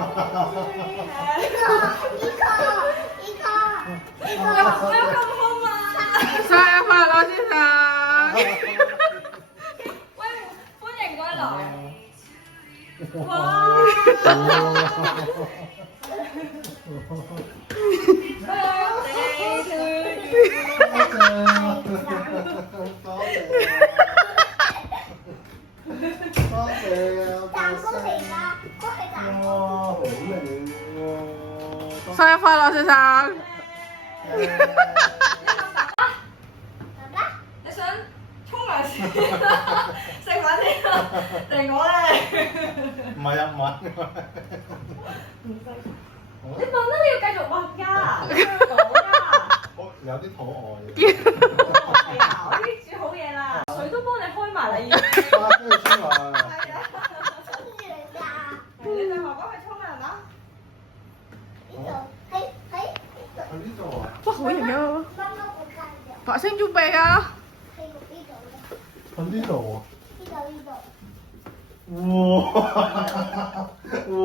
有咁好嘛？生日快樂先生！喂，歡迎歸來。哇！生日快樂，先生！你想沖涼先食飯先定我咧？唔係啊，唔係。你問啦，你要繼續問㗎，你要講㗎。我有啲肚餓嘅。係啊，我已經煮好嘢啦，水都幫你開埋啦已經。啊，跟住出嚟。係啊。你帶爸爸去沖涼啦。喺呢度啊？哇，好型啊！把聲準備啊！喺呢度啊？哇！哇！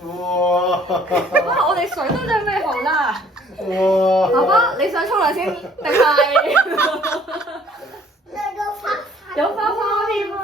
哇！我哋水都準備好啦。哇！爸爸，你想沖涼先定係？有花花添啊！